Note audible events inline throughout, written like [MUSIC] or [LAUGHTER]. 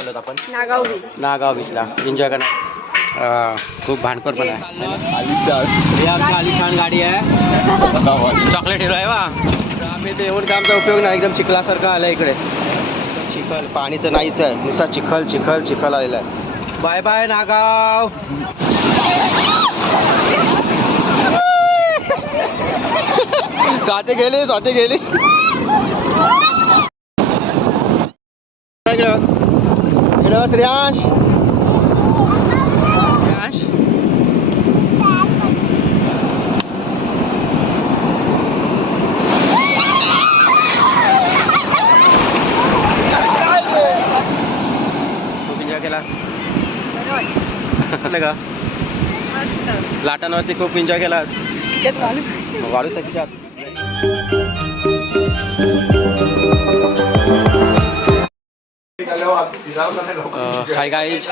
चालत आपण? नागाव बीच नागाव बीचला एन्जॉय करणार खूप भांडपर पण आहे. ही आलिशान गाडी आहे. चॉकलेट हिरो आहे वा तर आम्ही ते येऊन काय आमचा उपयोग नाही. एकदम चिखलासारखं आलं इकडे. चिखल. पाणी तर नाहीच आहे. नुसता चिखल चिखल चिखल आलेला आहे. Bye bye Nagaon. स्वाती गेली स्वाती गेली. बघ, श्रेयांश श्रेयांश खूप एन्जॉय केलास? का. लाटांवरती खूप एन्जॉय केलास. वाढू शकतात हाय गाईज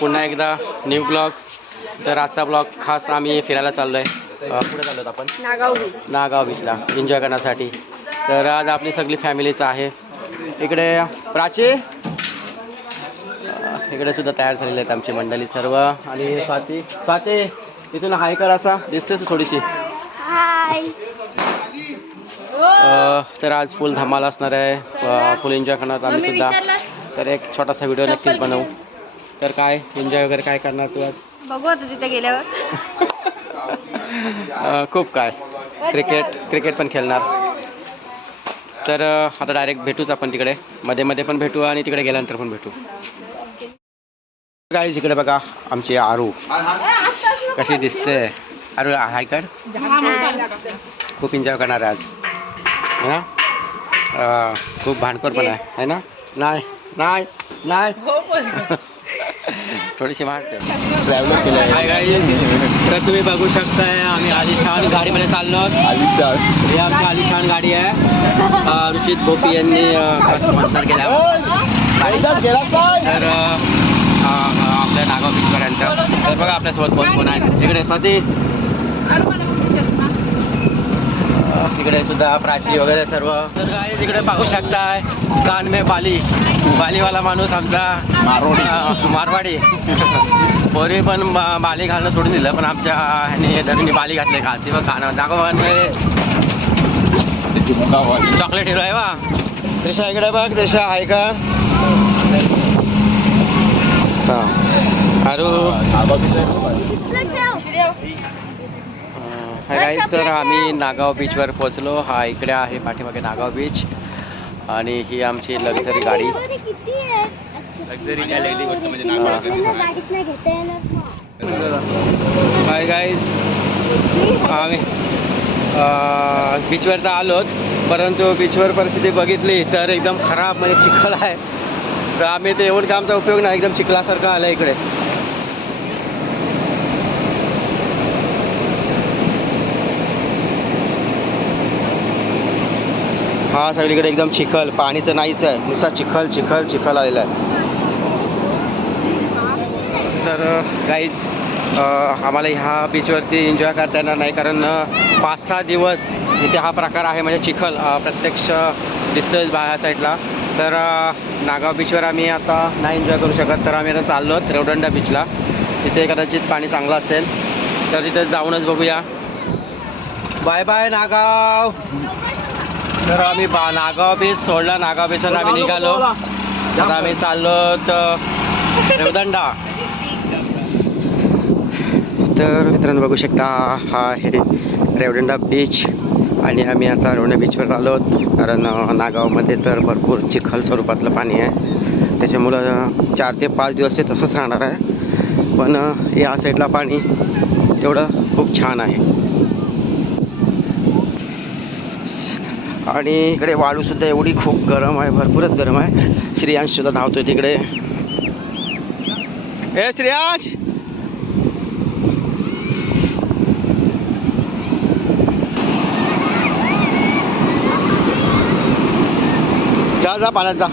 पुन्हा एकदा न्यू ब्लॉग तर आजचा ब्लॉग खास आम्ही फिरायला चाललो आहे पुढे चाललो आपण? नागाव नागाव बीचला एन्जॉय करण्यासाठी. तर आज आपली सगळी फॅमिलीच आहे. इकडे प्राची? इकडे सुद्धा तयार झालेले आहेत आमची मंडळी सर्व. आणि स्वाती. स्वाती इथून हाय कर असा. दिसतेच थोडीशी. तर आज फुल धमाल असणार आहे. फुल एन्जॉय करणार आम्ही सुद्धा. तर एक छोटासा व्हिडिओ नक्कीच बनवू. तर काय एन्जॉय वगैरे काय करणार तू आज? बघू आता तिथे गेल्यावर. [LAUGHS] खूप काय. क्रिकेट क्रिकेट पण खेळणार. तर आता डायरेक्ट भेटूच आपण तिकडे. मध्ये मध्ये पण भेटू आणि तिकडे गेल्यानंतर पण भेटू. काय इकडे बघा आमची आरू. कशी दिसते आरू हाय कर. खूप एन्जॉय करणार आहे आज. है ना? खूप भांडपर पण आहे. है ना? नाही. नाही नाही. थोडीशी केलं हाय गाईज तर तुम्ही बघू शकताय आम्ही आलिशान गाडीमध्ये चाललो आहोत. ही आमची आलिशान गाडी आहे. रुचित गोपी यांनी स्पॉन्सर केला तर आपल्या नागाव बीचपर्यंत तर बघा आपल्यासोबत कोण कोण आहे. इकडे स्वाती. अं, इकडे सुद्धा प्राची वगैरे सर्व. तर काय तिकडे पाहू शकताय कान में बाली. बालीवाला माणूस आमचा. मारवाडी. मारवाडी. [LAUGHS] पोरी पण बाली घालणं सोडून दिलं पण आमच्या ह्याने धरणी बाली घातले खासी व खाणं. दाखव चॉकलेट हिरो आहे वा त्रिशा इकडे बघ त्रिशा आहे का? हा. अरू. हाय गाईज सर आम्ही नागाव बीचवर पोहोचलो. हा इकडे आहे पाठीमागे नागाव बीच आणि ही आमची लक्झरी गाडी. लक्झरी हाय गाईज आम्ही बीचवर तर आलोत परंतु बीचवर परिस्थिती बघितली तर एकदम खराब म्हणजे चिखल आहे. तर आम्ही ते येऊन काय आमचा उपयोग नाही एकदम चिखलासारखं आलं इकडे. हा सगळीकडे एकदम चिखल पाणी तर नाहीच आहे. नुसता चिखल चिखल चिखल आलेला आहे. तर काहीच आम्हाला ह्या बीचवरती एन्जॉय करता येणार नाही कारण पाच सहा दिवस इथे हा प्रकार आहे म्हणजे चिखल प्रत्यक्ष दिसतोय बाया साईडला. तर नागाव बीचवर आम्ही आता नाही एन्जॉय करू शकत तर आम्ही आता चाललो आहोत बीचला तिथे कदाचित पाणी चांगलं असेल. तर तिथे जाऊनच बघूया. Bye bye Nagaon! तर आम्ही बा नागाव बीच सोडला नागाव बीचवर आम्ही निघालो. आता आम्ही चाललो तर रेवदंडा. तर मित्रांनो बघू शकता हा आहे रेवदंडा बीच आणि आम्ही आता रेवदंडा बीचवर आलो. कारण नागावमध्ये तर भरपूर चिखल स्वरूपातलं पाणी आहे. त्याच्यामुळं चार ते पाच दिवस ते तसंच राहणार आहे. पण या साईडला पाणी तेवढं खूप छान आहे. आणि इकडे वाळूसुद्धा एवढी खूप गरम आहे भरपूरच गरम आहे. श्रेयांशसुद्धा धावतोय तिकडे. ए श्रेयांश! जा जा पाण्यात जा.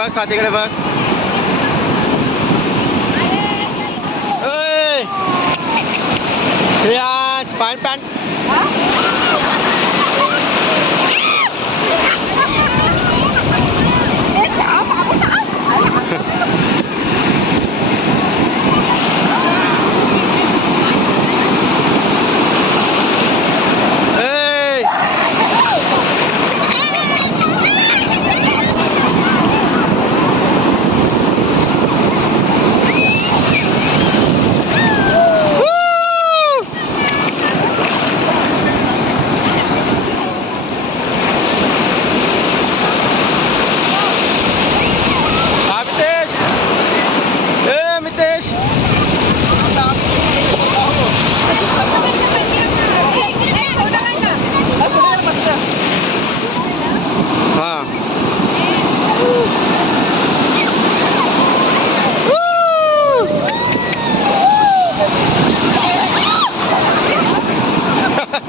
बघ स्वातीकडे बघ.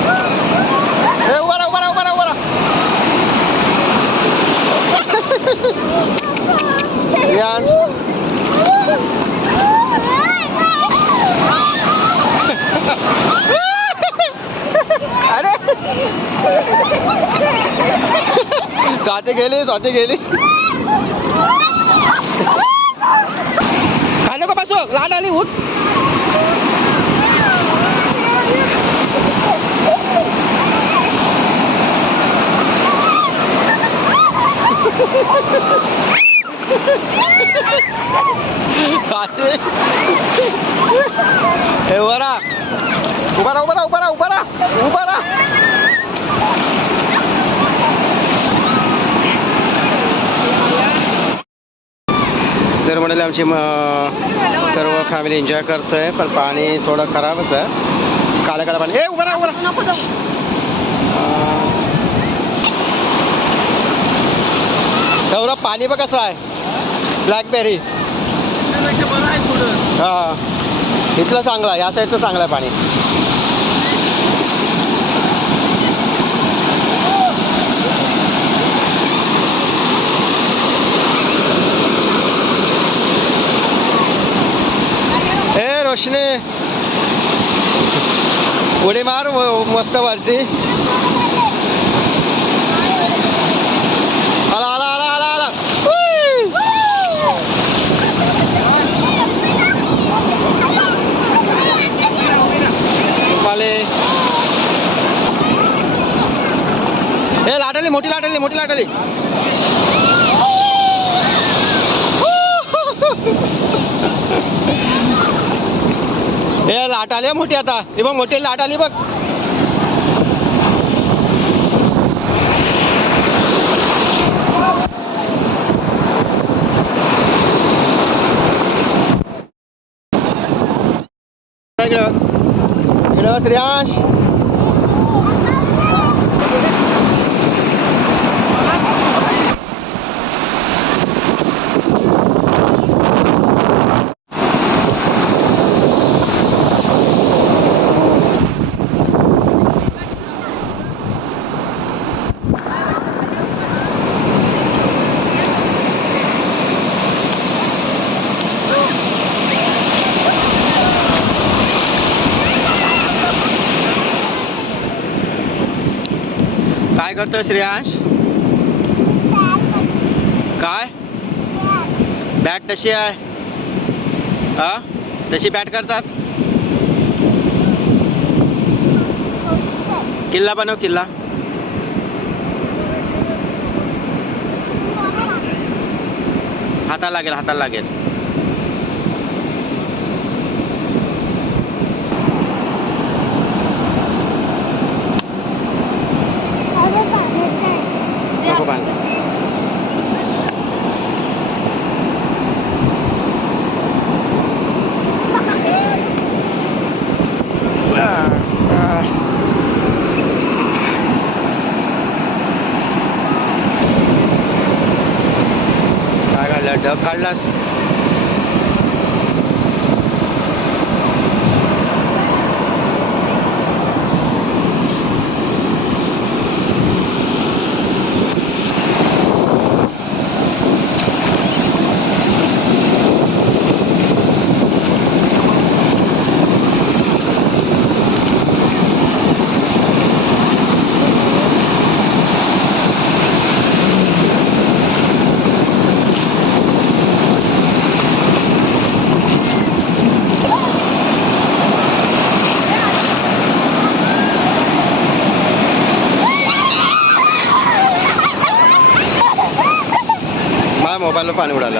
ए, उभा राहा, उभा राहा, उभा राहा, उभा राहा. श्रेयांश. अरे स्वाती गेली स्वाती गेली काय नको बसू लहान आली उठ स्वाती ए उभा राहा उभा राहा उभा राहा उभा राहा उभा राहा उभा राहा तर म्हणाले आमची म- सर्व फॅमिली एन्जॉय करतोय पण पाणी थोडं खराबच आहे. काळं काळं पाणी. ए उभा राहा उभा सौरभ पाणी बघ कसं आहे. ब्लॅकबेरी हा इथलं चांगलं आहे या साईडचं चांगलं आहे पाणी. ए रोशनी उडी मार म- मस्त वरती आला आला आला आला आला उई! माले ए लाट आली मोठी लाट आली मोठी लाट आली ए लाट आली मोठी आता. हे बघ मोठी लाट आली बघ, श्रेयांश. करतो श्रेयांश? काय? बॅट तशी आहे? हा? तशी बॅट करतात? किल्ला बनव किल्ला. हाताला लागेल हाताला लागेल. and Carlos. पाणी उडालं.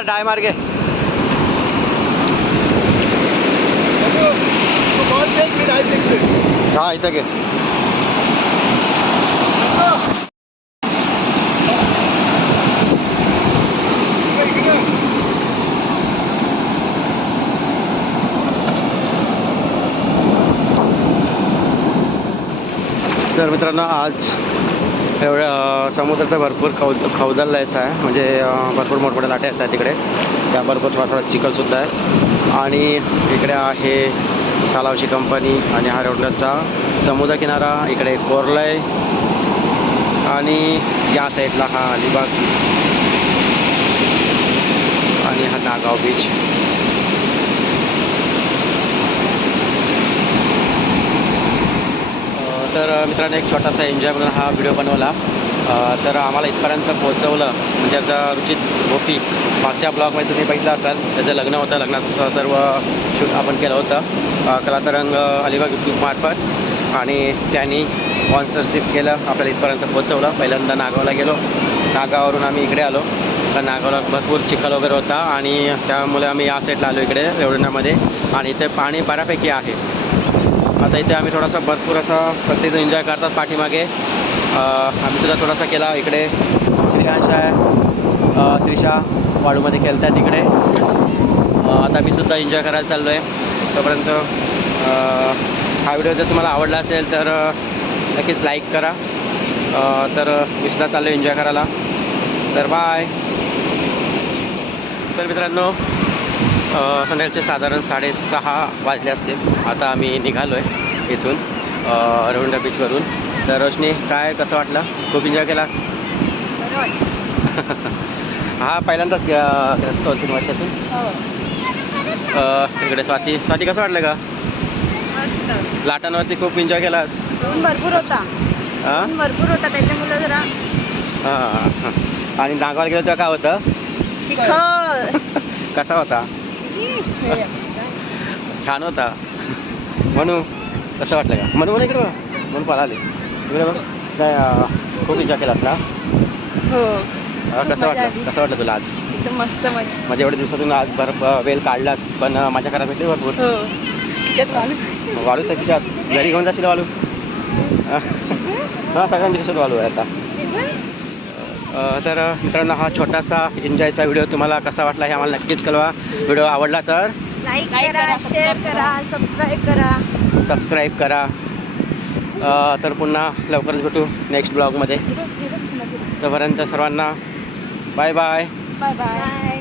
मार डाय मार घे हा इथं घे तर मित्रांनो आज एवढ्या समुद्र तर भरपूर खौ खौदललायचा आहे म्हणजे भरपूर मोठमोठ्या लाटे असतात तिकडे. त्याबरोबर थोडा थोडा चिखलसुद्धा आहे. आणि इकडे आहे सालावशी कंपनी आणि हा रोडचा समुद्रकिनारा इकडे कोरलय. आणि या साईडला हा अलिबाग. आणि हा नागाव बीच तर मित्रांनो एक छोटासा एन्जॉय म्हणून हा व्हिडिओ बनवला. तर आम्हाला इथपर्यंत पोहोचवलं म्हणजे आता रुचित गोपी मागच्या ब्लॉगमध्ये तुम्ही बघितलं असाल त्याचं लग्न होतं लग्नाचं स- सर्व शूट आपण केलं होतं. कलातरंग अलिबाग ग्रुपमार्फत आणि त्यांनी स्पॉन्सरशिप केलं आपल्याला इथपर्यंत पोहोचवलं. पहिल्यांदा नागावला गेलो. नागावरून आम्ही इकडे आलो. तर नागावला भरपूर चिखल वगैरे होता. आणि त्यामुळे आम्ही या साईडला आलो इकडे रेवडण्यामध्ये आणि इथे पाणी बऱ्यापैकी आहे. आता इथे आम्ही थोडासा भरपूर असा प्रत्येकजण एन्जॉय करतात पाठीमागे. आम्ही सुद्धा थोडासा केला इकडे. श्रीकांश आहे अं, त्रिशा वाळूमध्ये खेळतात इकडे. आता मी सुद्धा एन्जॉय करायला चाललो आहे तोपर्यंत हा व्हिडिओ जर तुम्हाला आवडला असेल तर नक्कीच लाईक करा. तर मी सुद्धा चाललो एन्जॉय करायला. तर बाय तर मित्रांनो संध्याकाळचे साधारण साडेसहा वाजले असतील. आता आम्ही निघालो आहे इथून अ, रविंद्र बीचवरून तर रोशनी काय कसं वाटलं? खूप एन्जॉय केलास. [LAUGHS] हा पहिल्यांदाच दोन तीन वर्षातून. हो. इकडे स्वाती. स्वाती कसं वाटलं का. लाटांवरती खूप एन्जॉय केलास. भरपूर होता. हां? भरपूर होता त्याच्यामुळे जरा हां आणि नागावर गेलो तेव्हा काय होतं? [LAUGHS] कसा होता. छान होता. म्हणू कसं वाटलं का? म्हणू म्हणून इकडे. म्हणून पळाले इकडे बघ. काय अं, खूप एन्जॉय केलास ना हो कसं वाटलं? आली. कसं वाटलं तुला आज? मस्त मजा. म्हणजे एवढ्या दिवसातून आज भर अं, वेळ काढलास पण माझ्या घरात भेटली भरपूर. हो. वाळू सखीच्यात घरी घेऊन जाशील वाळू हां? सगळ्यांच्या कशात वाळू आहे आता. तर मित्रांनो हा छोटासा एन्जॉयचा व्हिडिओ तुम्हाला कसा वाटला हे आम्हाला नक्कीच कळवा. व्हिडिओ आवडला तर लाईक करा करा, शेअर करा सबस्क्राईब करा. सबस्क्राईब करा. अ, तर पुन्हा लवकरच भेटू नेक्स्ट ब्लॉगमध्ये तोपर्यंत सर्वांना बाय बाय बाय बाय